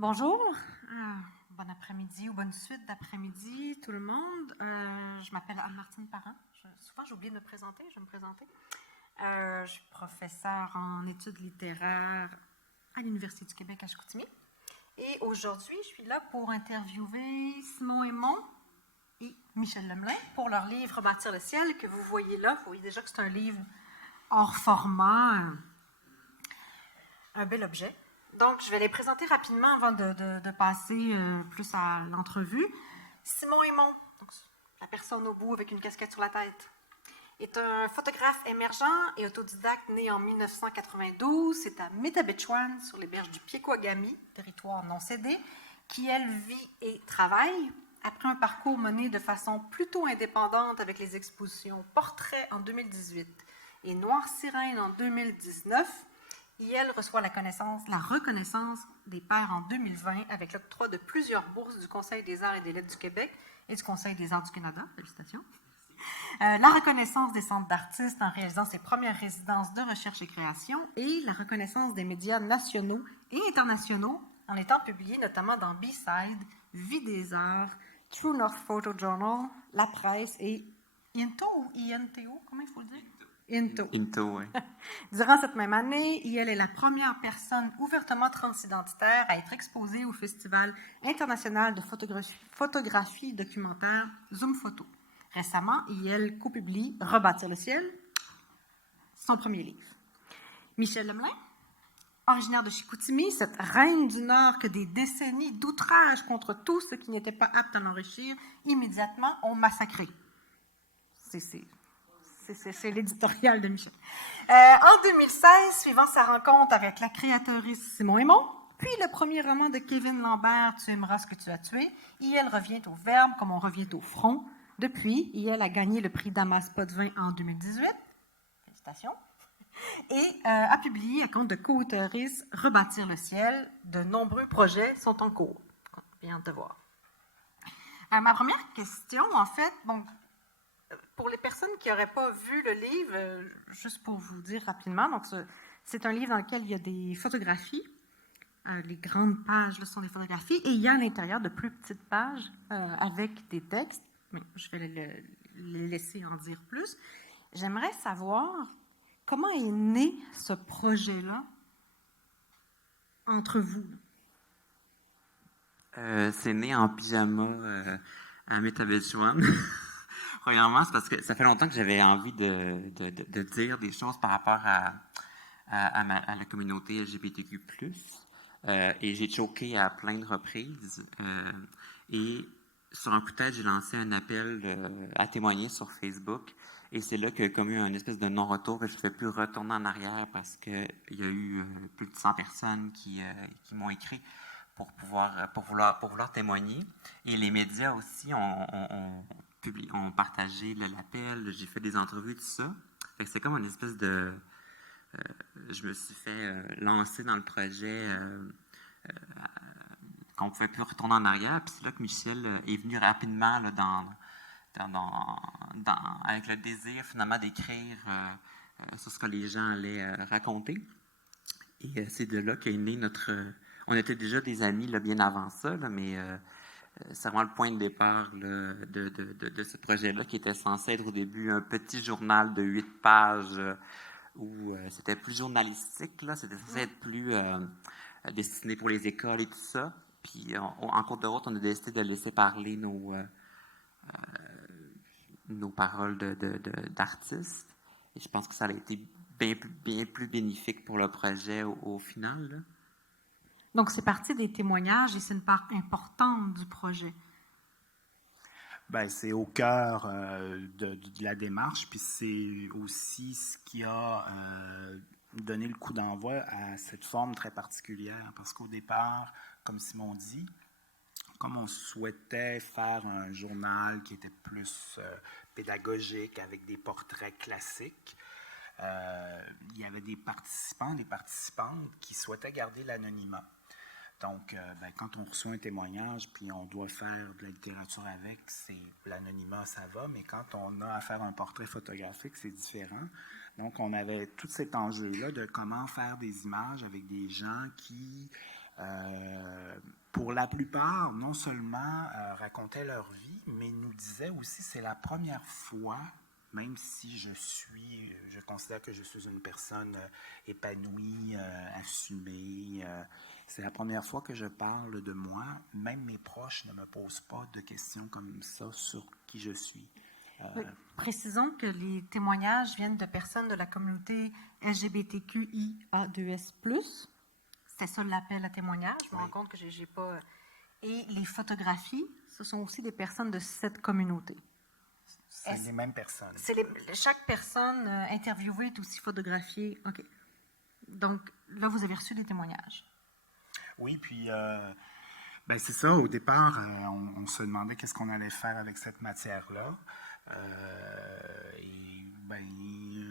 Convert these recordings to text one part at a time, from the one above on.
Bonjour, bon après-midi ou bonne suite d'après-midi tout le monde. Je m'appelle Anne-Martine Parent. Souvent j'oublie de me présenter, je vais me présenter. Je suis professeure en études littéraires à l'Université du Québec à Chicoutimi. Et aujourd'hui, je suis là pour interviewer Simon Aymon et Michel Lemelin pour leur livre Rebâtir le ciel que vous voyez là. Vous voyez déjà que c'est un livre hors format, un bel objet. Donc, je vais les présenter rapidement avant de passer plus à l'entrevue. Simon Aymon, donc la personne au bout avec une casquette sur la tête, est un photographe émergent et autodidacte né en 1992. C'est à Métabetchouan, sur les berges du Piekouagami, territoire non cédé, qui, elle, vit et travaille. Après un parcours mené de façon plutôt indépendante avec les expositions Portrait en 2018 et Noir Sirène en 2019, IEL reçoit la reconnaissance des pairs en 2020 avec l'octroi de plusieurs bourses du Conseil des arts et des lettres du Québec et du Conseil des arts du Canada. Félicitations. La reconnaissance des centres d'artistes en réalisant ses premières résidences de recherche et création et la reconnaissance des médias nationaux et internationaux en étant publié notamment dans B-Side, Vie des arts, True North Photo Journal, La Presse et INTO ou INTO, comment il faut le dire? Into, oui. Durant cette même année, IEL est la première personne ouvertement transidentitaire à être exposée au Festival international de photographie documentaire Zoom Photo. Récemment, IEL co-publie Rebâtir le ciel, son premier livre. Michel Lemelin, originaire de Chicoutimi, cette reine du Nord que des décennies d'outrage contre tout ce qui n'était pas apte à l'enrichir, immédiatement ont massacré. C'est l'éditorial de Michel. En 2016, suivant sa rencontre avec la créatrice Simon Aymon, puis le premier roman de Kevin Lambert, Tu aimeras ce que tu as tué, IEL revient au verbe comme on revient au front. Depuis, IEL a gagné le prix Damas Potvin en 2018. Félicitations. Et a publié à compte de co-autrice Rebâtir le ciel. De nombreux projets sont en cours. Bien de voir. Ma première question, en fait, bon, pour les personnes qui n'auraient pas vu le livre, juste pour vous dire rapidement, donc c'est un livre dans lequel il y a des photographies. Les grandes pages là, sont des photographies et il y a à l'intérieur de plus petites pages avec des textes. Mais je vais les laisser en dire plus. J'aimerais savoir comment est né ce projet-là entre vous. C'est né en pyjama à Métabetchouan. Premièrement, c'est parce que ça fait longtemps que j'avais envie de dire des choses par rapport à la communauté LGBTQ+. Et j'ai choqué à plein de reprises. Et sur un coup de tête, j'ai lancé un appel à témoigner sur Facebook. Et c'est là qu'il y a comme eu une espèce de non-retour et je ne pouvais plus retourner en arrière parce qu'il y a eu plus de 100 personnes qui m'ont écrit pour vouloir témoigner. Et les médias aussi ont partagé l'appel, j'ai fait des entrevues, tout ça. Fait que c'est comme une espèce de... je me suis fait lancer dans le projet qu'on ne pouvait plus retourner en arrière. Puis c'est là que Michel est venu rapidement là, avec le désir finalement d'écrire sur ce que les gens allaient raconter. Et c'est de là qu'est né notre... on était déjà des amis là, bien avant ça, là, mais c'est vraiment le point de départ là, de ce projet-là qui était censé être au début un petit journal de 8 pages où c'était plus journalistique, là, c'était censé être plus destiné pour les écoles et tout ça. Puis en cours de route, on a décidé de laisser parler nos paroles d'artistes. Et je pense que ça a été bien plus bénéfique pour le projet au final. Là. Donc, c'est parti des témoignages et c'est une part importante du projet. Bien, c'est au cœur de la démarche, puis c'est aussi ce qui a donné le coup d'envoi à cette forme très particulière. Parce qu'au départ, comme Simon dit, comme on souhaitait faire un journal qui était plus pédagogique, avec des portraits classiques, il y avait des participants, des participantes qui souhaitaient garder l'anonymat. Donc, quand on reçoit un témoignage, puis on doit faire de la littérature avec, c'est l'anonymat, ça va, mais quand on a à faire un portrait photographique, c'est différent. Donc, on avait tout cet enjeu-là de comment faire des images avec des gens qui Pour la plupart, non seulement racontaient leur vie, mais nous disaient aussi c'est la première fois, même si je considère que je suis une personne épanouie, assumée, c'est la première fois que je parle de moi. Même mes proches ne me posent pas de questions comme ça sur qui je suis. Oui. Précisons que les témoignages viennent de personnes de la communauté LGBTQIA2S+. C'était ça l'appel à témoignage. Je me rends compte que j'ai pas... Et les photographies, ce sont aussi des personnes de cette communauté. C'est les mêmes personnes. Chaque personne interviewée est aussi photographiée. OK. Donc, là, vous avez reçu des témoignages. Oui, puis c'est ça. Au départ, on se demandait qu'est-ce qu'on allait faire avec cette matière-là.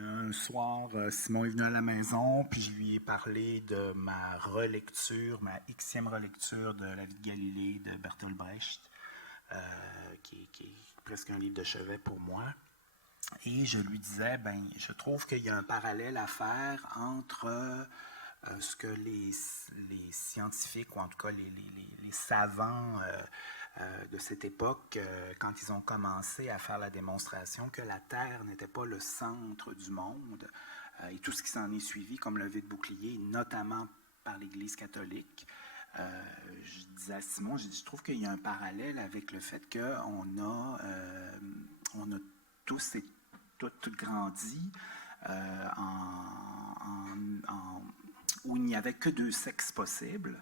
Un soir, Simon est venu à la maison, puis je lui ai parlé de ma relecture, ma Xème relecture de La vie de Galilée de Bertolt Brecht, qui est presque un livre de chevet pour moi. Et je lui disais, je trouve qu'il y a un parallèle à faire entre ce que les scientifiques, ou en tout cas les savants de cette époque, quand ils ont commencé à faire la démonstration que la Terre n'était pas le centre du monde, et tout ce qui s'en est suivi comme levée de bouclier, notamment par l'Église catholique. Je disais à Simon, je trouve qu'il y a un parallèle avec le fait qu'on a tous et toutes grandi où il n'y avait que deux sexes possibles,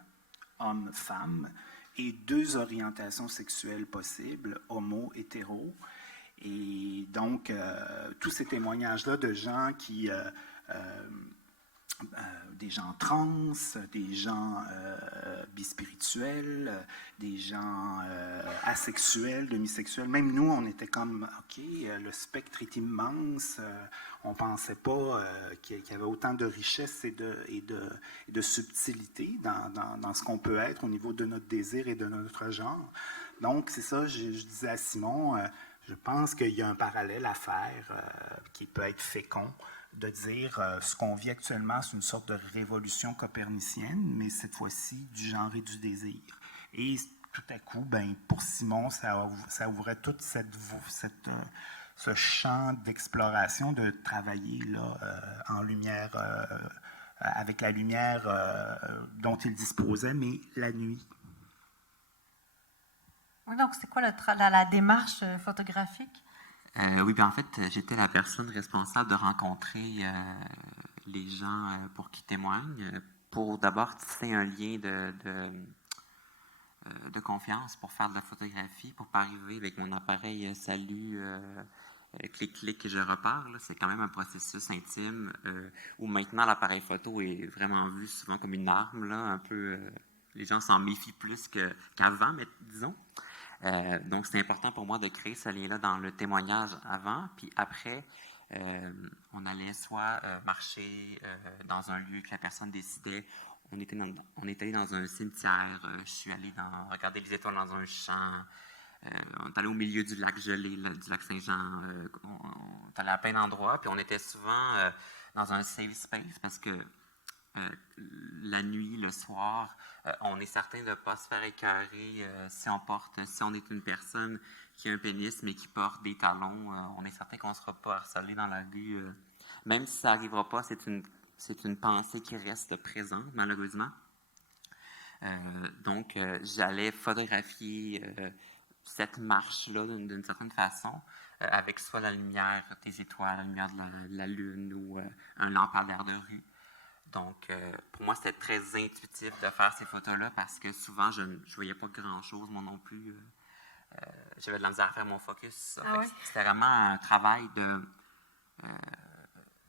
homme-femme, et deux orientations sexuelles possibles, homo, hétéro. Et donc, tous ces témoignages-là de gens des gens trans, des gens bispirituels, des gens asexuels, demisexuels. Même nous, on était comme, OK, le spectre est immense. On ne pensait pas qu'il y avait autant de richesse et de subtilité dans ce qu'on peut être au niveau de notre désir et de notre genre. Donc, c'est ça, je disais à Simon, je pense qu'il y a un parallèle à faire qui peut être fécond, de dire ce qu'on vit actuellement, c'est une sorte de révolution copernicienne, mais cette fois-ci du genre et du désir. Et tout à coup, pour Simon, ça ouvrait tout ce champ d'exploration, de travailler là, en lumière, avec la lumière dont il disposait, mais la nuit. Oui, donc c'est quoi la démarche photographique? Oui, en fait, j'étais la personne responsable de rencontrer les gens pour qu'ils témoignent, pour d'abord tisser un lien de confiance pour faire de la photographie, pour pas arriver avec mon appareil salut, clic-clic et je repars. Là. C'est quand même un processus intime où maintenant l'appareil photo est vraiment vu souvent comme une arme, là, un peu. Les gens s'en méfient plus qu'avant, mais disons. Donc, c'est important pour moi de créer ce lien-là dans le témoignage avant, puis après, on allait soit marcher dans un lieu que la personne décidait. On était allé dans un cimetière, je suis allé regarder les étoiles dans un champ, on est allé au milieu du lac gelé, du lac Saint-Jean, on est allé à plein d'endroits, puis on était souvent dans un safe space parce que la nuit, le soir, on est certain de ne pas se faire écœurer si on est une personne qui a un pénis mais qui porte des talons, on est certain qu'on ne sera pas harcelé dans la rue. Même si ça n'arrivera pas, c'est une pensée qui reste présente, malheureusement. Donc, j'allais photographier cette marche-là d'une certaine façon, avec soit la lumière des étoiles, la lumière de la lune ou un lampadaire de rue. Donc, pour moi, c'était très intuitif de faire ces photos-là parce que souvent, je ne voyais pas grand-chose, moi non plus. J'avais de la misère à faire mon focus. Ah oui? C'était vraiment un travail de...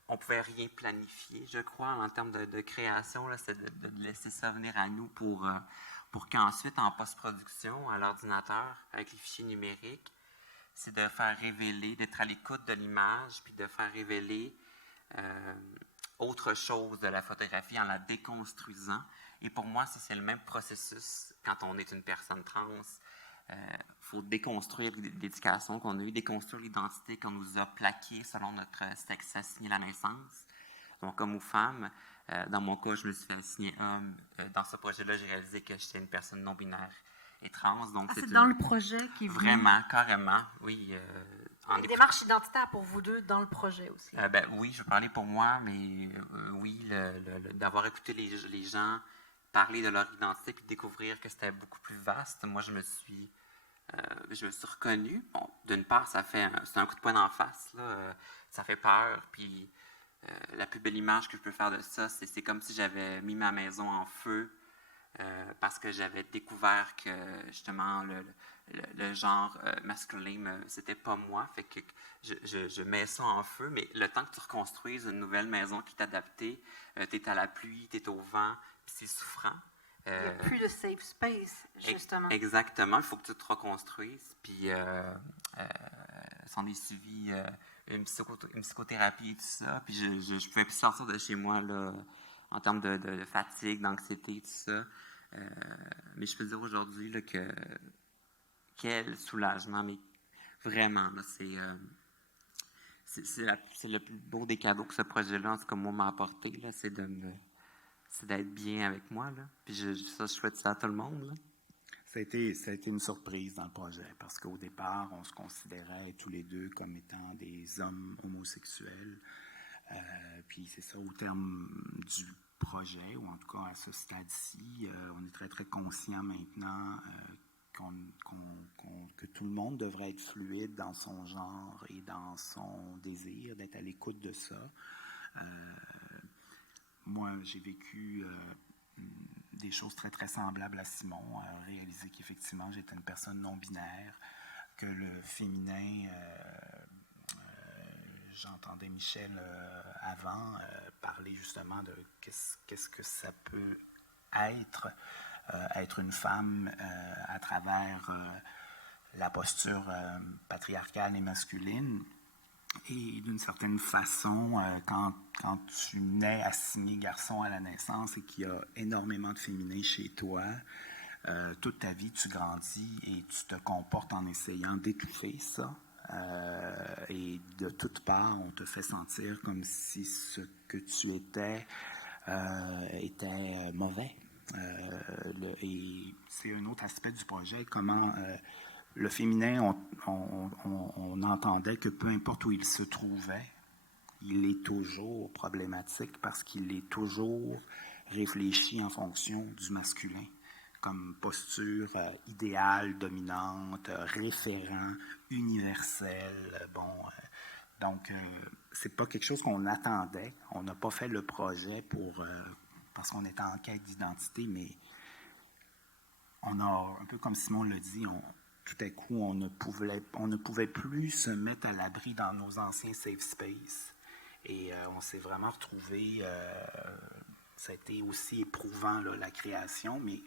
on ne pouvait rien planifier, je crois, en termes de création. C'était de laisser ça venir à nous pour qu'ensuite, en post-production, à l'ordinateur, avec les fichiers numériques, c'est de faire révéler, d'être à l'écoute de l'image, puis de faire révéler autre chose de la photographie en la déconstruisant. Et pour moi, c'est le même processus quand on est une personne trans. Faut déconstruire l'éducation qu'on a eue, déconstruire l'identité qu'on nous a plaquée selon notre sexe assigné à la naissance. donc homme ou femme. Dans mon cas, je me suis fait assigner homme. Dans ce projet-là, j'ai réalisé que j'étais une personne non-binaire et trans. Donc c'est dans le projet qui est vraiment, carrément, oui. Une démarche identitaire pour vous deux dans le projet aussi. Oui, je vais parler pour moi, mais oui, d'avoir écouté les gens parler de leur identité puis découvrir que c'était beaucoup plus vaste. Moi, je me suis reconnue. Bon, d'une part, c'est un coup de poing d'en face, là. Ça fait peur, puis la plus belle image que je peux faire de ça, c'est comme si j'avais mis ma maison en feu parce que j'avais découvert que, justement, le genre masculin, c'était pas moi. Fait que je mets ça en feu, mais le temps que tu reconstruises une nouvelle maison qui est adaptée, tu es à la pluie, tu es au vent, puis c'est souffrant. Il n'y a plus de safe space, justement. Exactement, il faut que tu te reconstruises. Puis, s'en est suivi une psychothérapie et tout ça. Puis, je ne pouvais plus sortir de chez moi là, en termes de fatigue, d'anxiété, tout ça. Mais je peux dire aujourd'hui là, que quel soulagement, mais vraiment, là, c'est le plus beau des cadeaux que ce projet-là, en tout cas, moi, m'a apporté, là, c'est d'être bien avec moi, là. Puis je souhaite ça à tout le monde, là. Ça a été une surprise dans le projet, parce qu'au départ, on se considérait tous les deux comme étant des hommes homosexuels. Puis c'est ça, au terme du projet, ou en tout cas à ce stade-ci, on est très, très conscient maintenant que tout le monde devrait être fluide dans son genre et dans son désir, d'être à l'écoute de ça. Moi, j'ai vécu des choses très, très semblables à Simon, à réaliser qu'effectivement, j'étais une personne non-binaire, que le féminin, j'entendais Michel avant parler justement de qu'est-ce que ça peut être une femme à travers la posture patriarcale et masculine. Et d'une certaine façon, quand tu nais assigné garçon à la naissance et qu'il y a énormément de féminin chez toi, toute ta vie, tu grandis et tu te comportes en essayant d'étouffer ça. Et de toutes parts, on te fait sentir comme si ce que tu étais était mauvais. Et c'est un autre aspect du projet, comment le féminin, on entendait que peu importe où il se trouvait, il est toujours problématique parce qu'il est toujours réfléchi en fonction du masculin, comme posture idéale, dominante, référent, universel. Donc, c'est pas quelque chose qu'on attendait. On n'a pas fait le projet parce qu'on était en quête d'identité, mais on a, un peu comme Simon l'a dit, tout à coup, on ne pouvait plus se mettre à l'abri dans nos anciens safe space. Et on s'est vraiment retrouvé, ça a été aussi éprouvant, là, la création, mais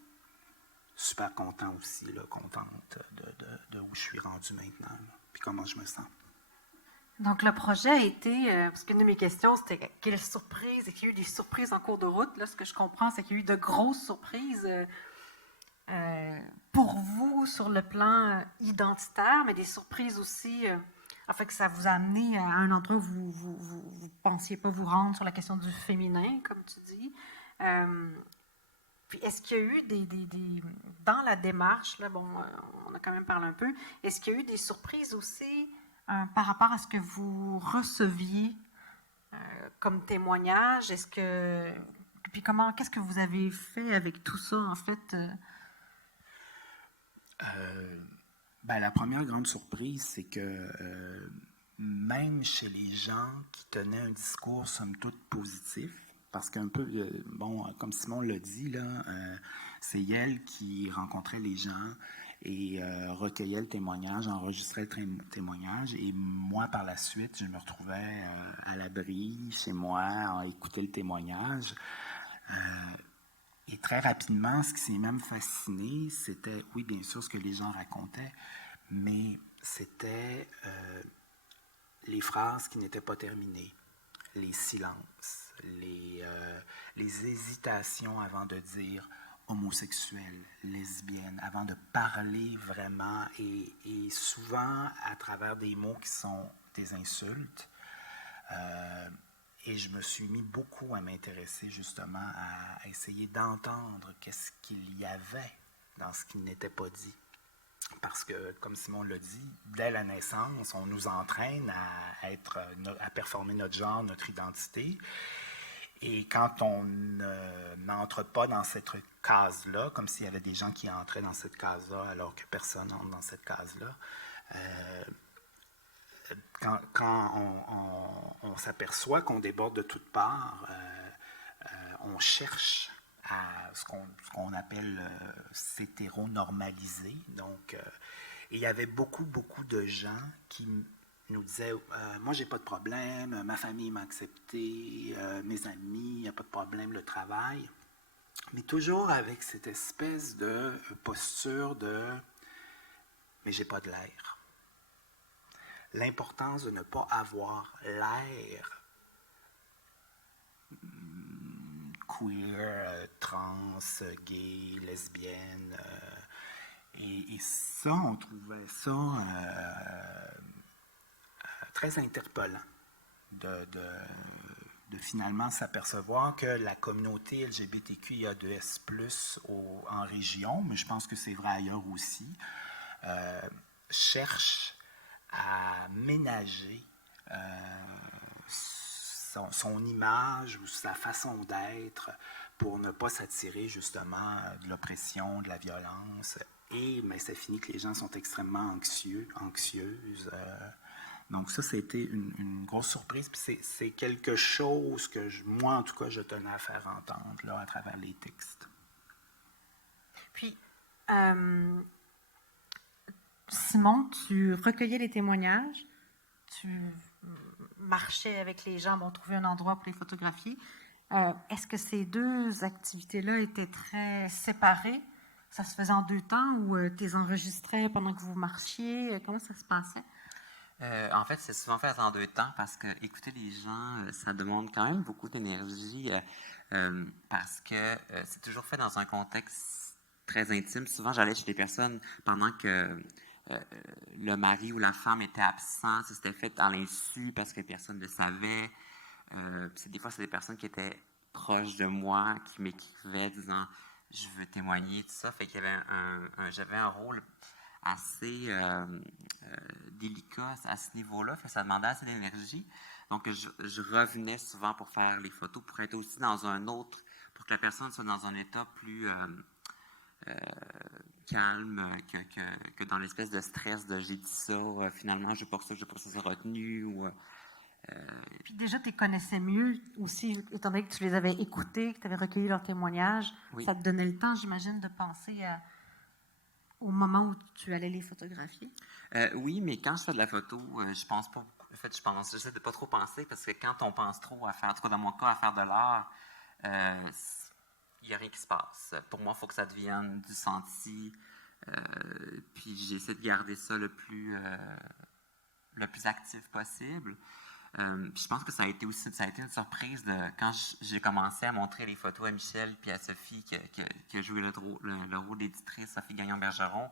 super content aussi, là, contente de où je suis rendu maintenant, là, puis comment je me sens. Donc, le projet a été, parce qu'une de mes questions, c'était quelle surprise, et qu'il y a eu des surprises en cours de route. Là, ce que je comprends, c'est qu'il y a eu de grosses surprises pour vous sur le plan identitaire, mais des surprises aussi, enfin que ça vous a amené à un endroit où vous pensiez pas vous rendre sur la question du féminin, comme tu dis. Puis est-ce qu'il y a eu dans la démarche, là, bon, on a quand même parlé un peu, est-ce qu'il y a eu des surprises aussi par rapport à ce que vous receviez comme témoignage? Puis qu'est-ce que vous avez fait avec tout ça, en fait? La première grande surprise, c'est que même chez les gens qui tenaient un discours somme toute positif, parce qu'un peu, comme Simon l'a dit, là, c'est elle qui rencontrait les gens et recueillait le témoignage, enregistrait le témoignage. Et moi, par la suite, je me retrouvais à l'abri, chez moi, à écouter le témoignage. Et très rapidement, ce qui s'est même fasciné, c'était, oui, bien sûr, ce que les gens racontaient, mais c'était les phrases qui n'étaient pas terminées, les silences, les hésitations avant de dire homosexuelle, lesbienne, avant de parler vraiment, et souvent à travers des mots qui sont des insultes. Et je me suis mis beaucoup à m'intéresser justement à essayer d'entendre qu'est-ce qu'il y avait dans ce qui n'était pas dit. Parce que, comme Simon l'a dit, dès la naissance, on nous entraîne à performer notre genre, notre identité. Et quand on n'entre pas dans cette case-là, comme s'il y avait des gens qui entraient dans cette case-là alors que personne n'entre dans cette case-là, quand on s'aperçoit qu'on déborde de toutes parts, on cherche à ce qu'on appelle s'hétéronormaliser. Donc, il y avait beaucoup de gens qui nous disaient moi, j'ai pas de problème, ma famille m'a accepté, mes amis, il n'y a pas de problème, le travail. Mais toujours avec cette espèce de posture de mais j'ai pas de l'air. L'importance de ne pas avoir l'air queer, trans, gay, lesbienne. Et ça, on trouvait ça très interpellant de finalement s'apercevoir que la communauté LGBTQIA2S+, en région, mais je pense que c'est vrai ailleurs aussi, cherche à ménager son image ou sa façon d'être pour ne pas s'attirer justement de l'oppression, de la violence. Et mais ça finit que les gens sont extrêmement anxieuses. Donc ça, c'était une grosse surprise. Puis c'est quelque chose que moi, en tout cas, je tenais à faire entendre là, à travers les textes. Puis, Simon, tu recueillais les témoignages, tu marchais avec les gens, trouver un endroit pour les photographier. Est-ce que ces deux activités-là étaient très séparées? Ça se faisait en deux temps ou tu les enregistrais pendant que vous marchiez? Comment ça se passait? En fait, c'est souvent fait en deux temps parce que écouter les gens, ça demande quand même beaucoup d'énergie parce que c'est toujours fait dans un contexte très intime. Souvent, j'allais chez des personnes pendant que le mari ou la femme était absent. C'était fait à l'insu parce que personne ne le savait. Des fois, c'est des personnes qui étaient proches de moi, qui m'écrivaient disant « je veux témoigner », tout ça. Fait qu'il y avait j'avais un rôle assez délicat à ce niveau-là. Fait que ça demandait assez d'énergie. Donc, je revenais souvent pour faire les photos, pour être aussi dans un autre, pour que la personne soit dans un état plus calme que dans l'espèce de stress de j'ai dit ça, finalement, je n'ai pas ça retenu. Puis déjà, tu les connaissais mieux aussi, étant donné que tu les avais écoutés, que tu avais recueilli leurs témoignages. Oui. Ça te donnait le temps, j'imagine, de penser au moment où tu allais les photographier? Oui, mais quand je fais de la photo, je pense pas beaucoup. En fait, j'essaie de pas trop penser parce que quand on pense trop à faire, en tout cas dans mon cas, à faire de l'art, il n'y a rien qui se passe. Pour moi, il faut que ça devienne du senti. Puis j'essaie de garder ça le plus actif possible. Je pense que ça a été une surprise quand j'ai commencé à montrer les photos à Michel puis à Sophie qui a joué le rôle d'éditrice, Sophie Gagnon-Bergeron.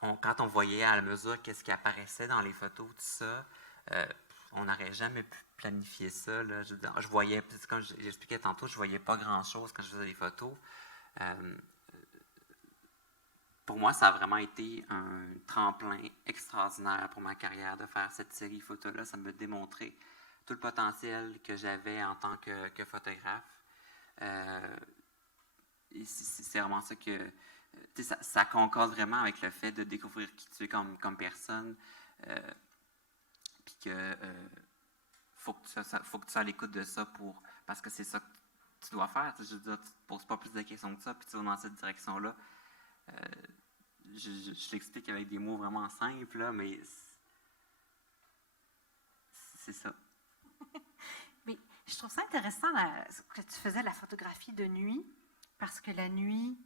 Quand on voyait à la mesure qu'est-ce qui apparaissait dans les photos, tout ça, on n'aurait jamais pu planifier ça. Là. Je voyais, comme j'expliquais tantôt, je voyais pas grand-chose quand je faisais les photos. Pour moi, ça a vraiment été un tremplin extraordinaire pour ma carrière de faire cette série photo-là. Ça me démontrait tout le potentiel que j'avais en tant que photographe. Et c'est vraiment ça que... Ça concorde vraiment avec le fait de découvrir qui tu es comme personne. Puis que faut que tu sois à l'écoute de ça parce que c'est ça que tu dois faire. Je veux dire, tu ne te poses pas plus de questions que ça, puis tu vas dans cette direction-là. Je l'explique avec des mots vraiment simples, là, mais c'est ça. Mais je trouve ça intéressant que tu faisais la photographie de nuit, parce que la nuit,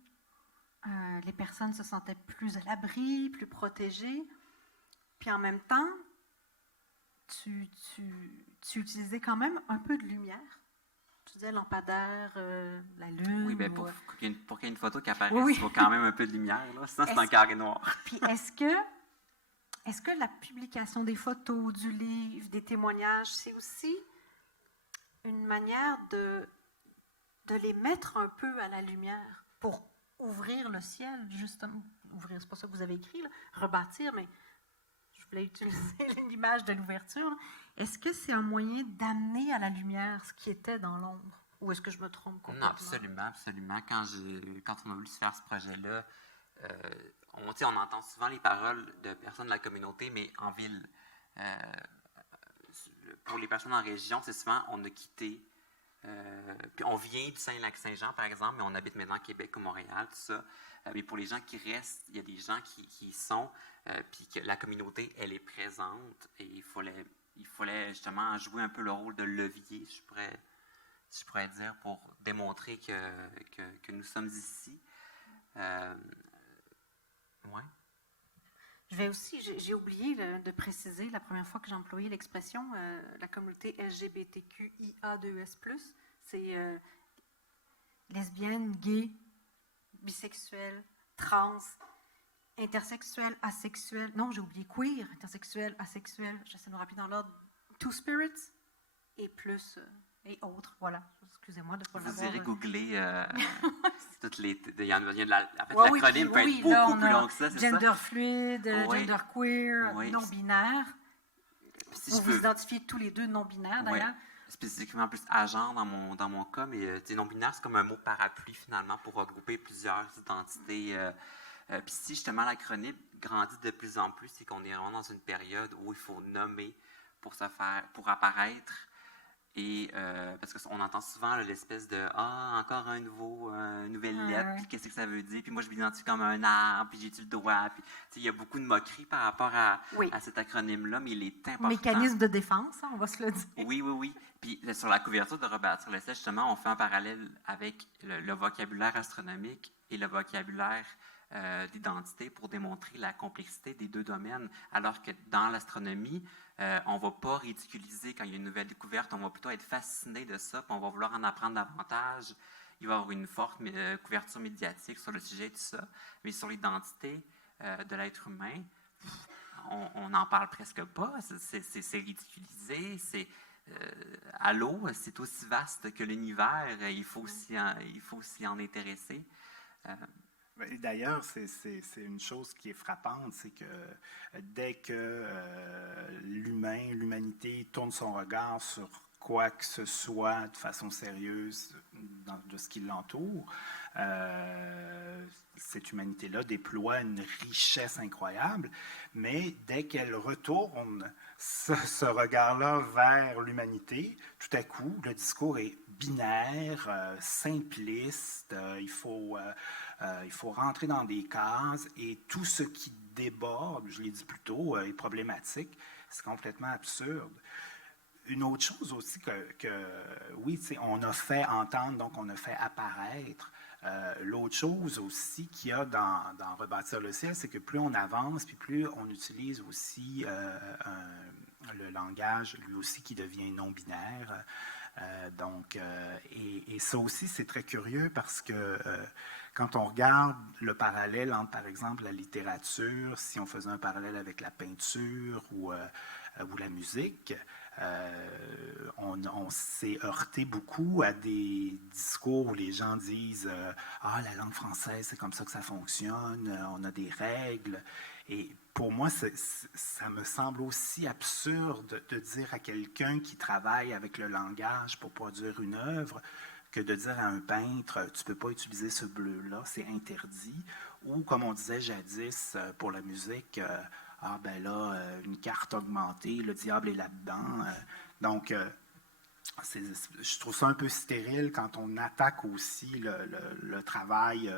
les personnes se sentaient plus à l'abri, plus protégées. Puis en même temps, tu utilisais quand même un peu de lumière. Tu disais lampadaire, la lune. Oui, bien, pour qu'il y ait une photo qui apparaisse, il faut quand même un peu de lumière. Là. Sinon, c'est un carré noir. Puis est-ce que est-ce que la publication des photos, du livre, des témoignages, c'est aussi une manière de les mettre un peu à la lumière pour ouvrir le ciel, justement? Ouvrir, c'est pas ça que vous avez écrit, là, rebâtir, mais je voulais utiliser l'image de l'ouverture. Là. Est-ce que c'est un moyen d'amener à la lumière ce qui était dans l'ombre? Ou est-ce que je me trompe complètement? Non, absolument, absolument. Quand on a voulu faire ce projet-là, on entend souvent les paroles de personnes de la communauté, mais en ville. Pour les personnes en région, c'est souvent, on a quitté, puis on vient du Saint-Lac-Saint-Jean, par exemple, mais on habite maintenant à Québec ou Montréal, tout ça. Mais pour les gens qui restent, il y a des gens qui y sont, puis que la communauté, elle est présente, et il fallait justement jouer un peu le rôle de levier, je pourrais dire, pour démontrer que nous sommes ici. Ouais. J'ai oublié de préciser la première fois que j'ai employé l'expression, la communauté LGBTQIA2S+, c'est lesbienne, gay, bisexuelle, trans, intersexuel, asexuel, non, j'ai oublié queer, intersexuel, asexuel, j'essaie de me rappeler dans l'ordre, two spirits, et plus, et autres, voilà. Excusez-moi de ne pas l'avoir. Vous irez googler toutes les... Il y en a de Oui, l'acronyme peut oui, être là, beaucoup plus long que ça, c'est ça? Gender fluide, Oui. gender queer, Oui. non-binaire. Si Vous je vous peux... identifiez tous les deux non-binaires, Ouais. d'ailleurs. Spécifiquement plus à genre dans mon cas, mais non-binaire, c'est comme un mot parapluie finalement pour regrouper plusieurs identités. Puis si justement l'acronyme grandit de plus en plus, c'est qu'on est vraiment dans une période où il faut nommer pour apparaître. Et parce qu'on entend souvent là, l'espèce de encore une nouvelle lettre, puis qu'est-ce que ça veut dire? Puis moi, je m'identifie comme un arbre, puis j'ai-tu le droit? Puis il y a beaucoup de moqueries par rapport à cet acronyme-là, mais il est important. Mécanisme de défense, hein, on va se le dire. Oui. Puis sur la couverture de Rebâtir le ciel, justement, on fait un parallèle avec le vocabulaire astronomique et le vocabulaire d'identité pour démontrer la complexité des deux domaines, alors que dans l'astronomie, on ne va pas ridiculiser quand il y a une nouvelle découverte, on va plutôt être fasciné de ça, puis on va vouloir en apprendre davantage. Il va y avoir une forte couverture médiatique sur le sujet et tout ça. Mais sur l'identité de l'être humain, on n'en parle presque pas. C'est ridiculisé. Allô, c'est aussi vaste que l'univers. Il faut aussi en intéresser. D'ailleurs, c'est une chose qui est frappante, c'est que dès que l'humanité tourne son regard sur quoi que ce soit de façon sérieuse de ce qui l'entoure, cette humanité-là déploie une richesse incroyable, mais dès qu'elle retourne ce regard-là vers l'humanité, tout à coup, le discours est binaire, simpliste, il faut rentrer dans des cases et tout ce qui déborde, je l'ai dit plus tôt, est problématique. C'est complètement absurde. Une autre chose aussi oui, on a fait entendre, donc on a fait apparaître. L'autre chose aussi qu'il y a dans Rebâtir le ciel, c'est que plus on avance, puis plus on utilise aussi le langage, lui aussi, qui devient non-binaire. Et ça aussi, c'est très curieux parce que quand on regarde le parallèle entre, par exemple, la littérature, si on faisait un parallèle avec la peinture ou la musique, on s'est heurté beaucoup à des discours où les gens disent la langue française, c'est comme ça que ça fonctionne, on a des règles. Et pour moi, ça me semble aussi absurde de dire à quelqu'un qui travaille avec le langage pour produire une œuvre que de dire à un peintre, tu ne peux pas utiliser ce bleu-là, c'est interdit. Ou, comme on disait jadis pour la musique, une carte augmentée, le diable est là-dedans. Donc, je trouve ça un peu stérile quand on attaque aussi le travail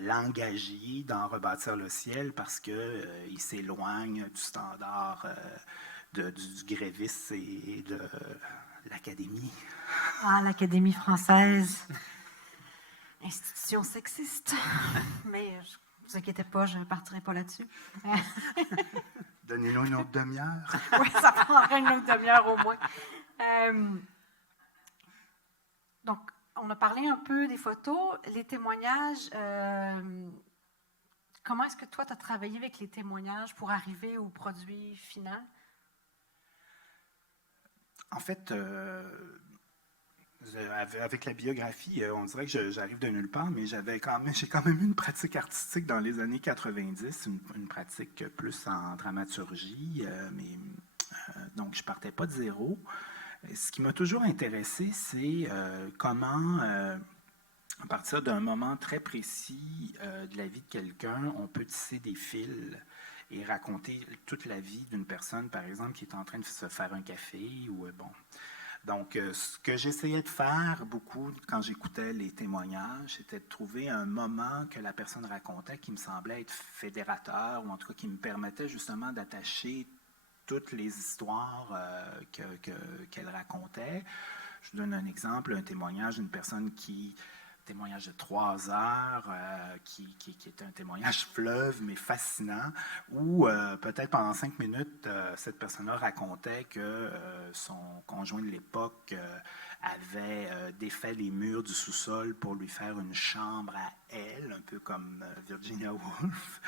langagier dans Rebâtir le ciel parce qu'il s'éloigne du standard du gréviste et de l'Académie. L'Académie française. Institution sexiste. Mais ne vous inquiétez pas, je ne partirai pas là-dessus. Donnez-nous une autre demi-heure. Oui, ça prendrait une autre demi-heure au moins. Donc, on a parlé un peu des photos, les témoignages. comment est-ce que toi, tu as travaillé avec les témoignages pour arriver au produit final? En fait, avec la biographie, on dirait que j'arrive de nulle part, mais j'ai quand même eu une pratique artistique dans les années 90, une pratique plus en dramaturgie, donc je partais pas de zéro. Ce qui m'a toujours intéressé, c'est comment, à partir d'un moment très précis de la vie de quelqu'un, on peut tisser des fils et raconter toute la vie d'une personne, par exemple, qui est en train de se faire un café ou bon. Donc, ce que j'essayais de faire beaucoup quand j'écoutais les témoignages, c'était de trouver un moment que la personne racontait qui me semblait être fédérateur, ou en tout cas qui me permettait justement d'attacher toutes les histoires qu'elle racontait. Je vous donne un exemple, un témoignage d'une personne témoignage de 3 heures, qui est un témoignage fleuve, mais fascinant, où peut-être pendant 5 minutes, cette personne-là racontait que son conjoint de l'époque avait défait les murs du sous-sol pour lui faire une chambre à elle, un peu comme Virginia Woolf,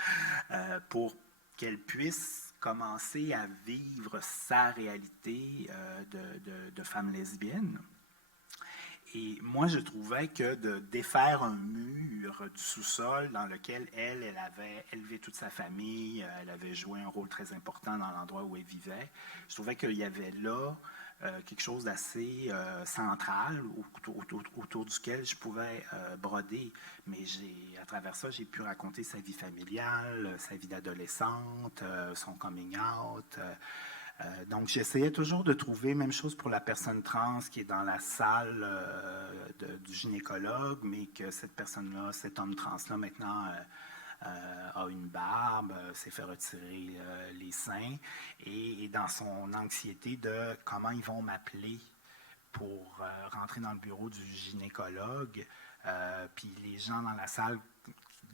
pour qu'elle puisse commencer à vivre sa réalité de femme lesbienne. Et moi, je trouvais que de défaire un mur du sous-sol dans lequel elle avait élevé toute sa famille, elle avait joué un rôle très important dans l'endroit où elle vivait, je trouvais qu'il y avait là quelque chose d'assez central autour duquel je pouvais broder. Mais à travers ça, j'ai pu raconter sa vie familiale, sa vie d'adolescente, son coming out. Donc, j'essayais toujours de trouver, même chose pour la personne trans qui est dans la salle du gynécologue, mais que cette personne-là, cet homme trans-là, maintenant a une barbe, s'est fait retirer les seins, et dans son anxiété de comment ils vont m'appeler pour rentrer dans le bureau du gynécologue, puis les gens dans la salle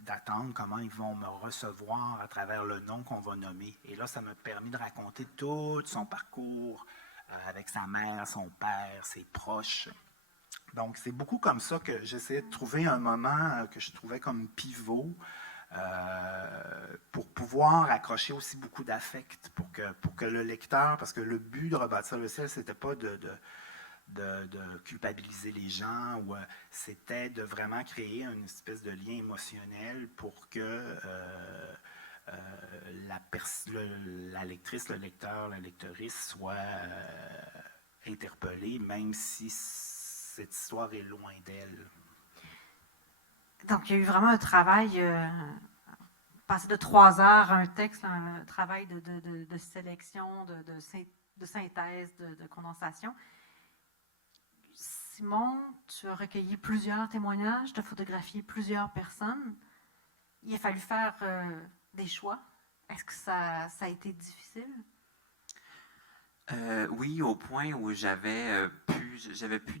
d'attendre comment ils vont me recevoir à travers le nom qu'on va nommer. Et là, ça m'a permis de raconter tout son parcours avec sa mère, son père, ses proches. Donc, c'est beaucoup comme ça que j'essayais de trouver un moment que je trouvais comme pivot pour pouvoir accrocher aussi beaucoup d'affect, pour que le lecteur, parce que le but de Rebâtir le ciel, c'était pas de culpabiliser les gens, ou c'était de vraiment créer une espèce de lien émotionnel pour que la lectrice, le lecteur, la lectrice soit interpellée, même si cette histoire est loin d'elle. Donc, il y a eu vraiment un travail, passer de 3 heures à un texte, un travail de sélection, de synthèse, de condensation. Simon, tu as recueilli plusieurs témoignages, tu as photographié plusieurs personnes. Il a fallu faire des choix. Est-ce que ça a été difficile? Oui, au point où j'avais plus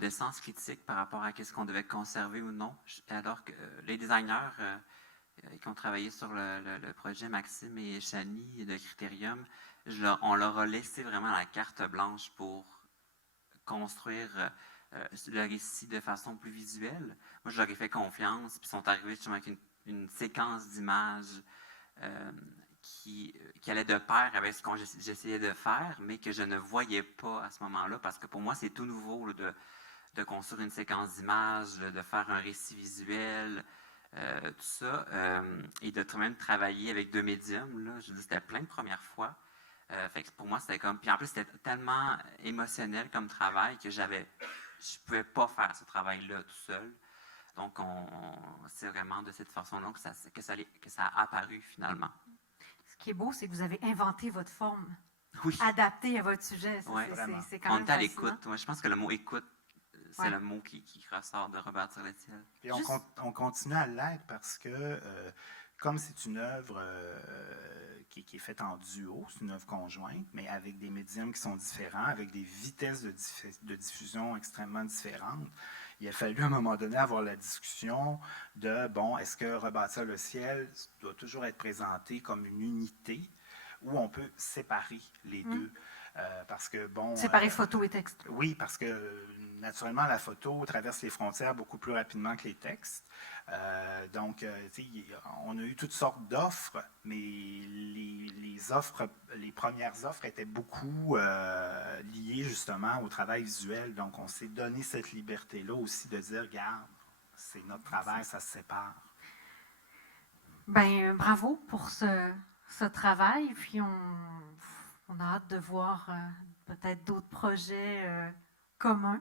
d'essence critique par rapport à ce qu'on devait conserver ou non. Alors que les designers qui ont travaillé sur le projet Maxime et Chani de Critérium, on leur a laissé vraiment la carte blanche pour construire le récit de façon plus visuelle. Moi, je leur ai fait confiance, puis ils sont arrivés justement avec une séquence d'images qui allait de pair avec ce que j'essayais de faire, mais que je ne voyais pas à ce moment-là, parce que pour moi, c'est tout nouveau là, de construire une séquence d'images, de faire un récit visuel, tout ça, et de même travailler avec 2 médiums. Là, je dis, c'était plein de premières fois. Fait que pour moi, c'était comme... Puis en plus, c'était tellement émotionnel comme travail que je ne pouvais pas faire ce travail-là tout seul. Donc, c'est vraiment de cette façon-là que ça a apparu finalement. Ce qui est beau, c'est que vous avez inventé votre forme, oui. Adaptée à votre sujet. Ouais, c'est quand même on est à fascinant. l'écoute. Ouais, je pense que le mot écoute, c'est le mot qui ressort de Rebâtir le ciel. Et on continue à l'être parce que, comme c'est une œuvre qui est faite en duo, c'est une œuvre conjointe, mais avec des médiums qui sont différents, avec des vitesses de diffusion extrêmement différentes, il a fallu à un moment donné avoir la discussion de, bon, est-ce que Rebâtir le ciel doit toujours être présenté comme une unité, ou on peut séparer les deux? Parce que, bon... Séparer photo et texte. Oui, parce que, naturellement, la photo traverse les frontières beaucoup plus rapidement que les textes. Donc, on a eu toutes sortes d'offres, mais les premières offres étaient beaucoup liées justement au travail visuel. Donc, on s'est donné cette liberté-là aussi de dire, regarde, c'est notre travail, ça se sépare. Ben, bravo pour ce travail. Puis on a hâte de voir peut-être d'autres projets communs.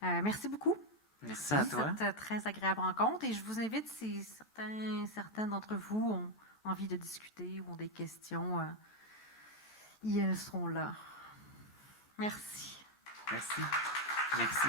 Merci beaucoup. Merci à toi. Cette très agréable rencontre. Et je vous invite, si certains d'entre vous ont envie de discuter ou ont des questions, elles sont là. Merci. Merci. Merci.